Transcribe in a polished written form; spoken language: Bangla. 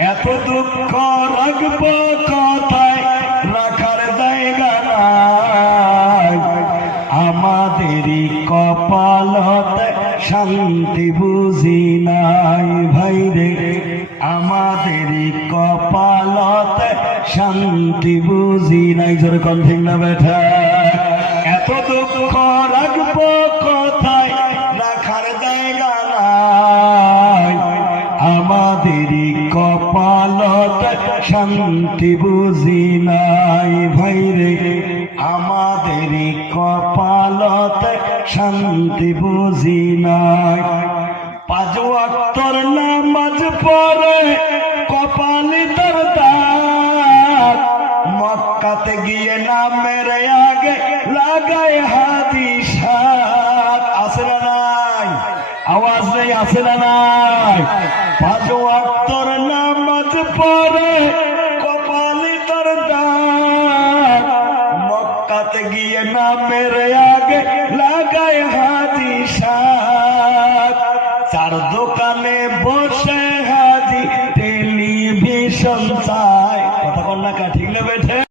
এত দুঃখ রাখবো কোথায়, রাখার জায়গা নাই। আমাদেরই কপালতে শান্তি বুঝি নাই ভাই রে, আমাদেরই কপালতে শান্তি বুঝি নাই। জোরে কোন ঠিক না বেঠা? এত দুঃখ রাখবো কোথায়, রাখার জায়গা নাই। আমাদেরই কপালতে শান্তি বুঝি নাই ভাই রে, আমাদেরই কপালতে শান্তি বুঝি নাই। 5 ওয়াক্তর নামাজ পড়ে কপালে তার দাগ, মক্কাতে গিয়ে নামের আগে লাগায় হাদিস। আছে না নাই? আওয়াজ নেই, আছে না নাই? 5 ওয়াক্তর নামাজ পড়ে কপালে তার দাগ, মক্কাতে গিয়ে নামের আগে লাগায় হাদিস। 4 দোকানে বসে হাজি টেলিভিশন চায়। কথা বল না, ঠিক না বেঠে?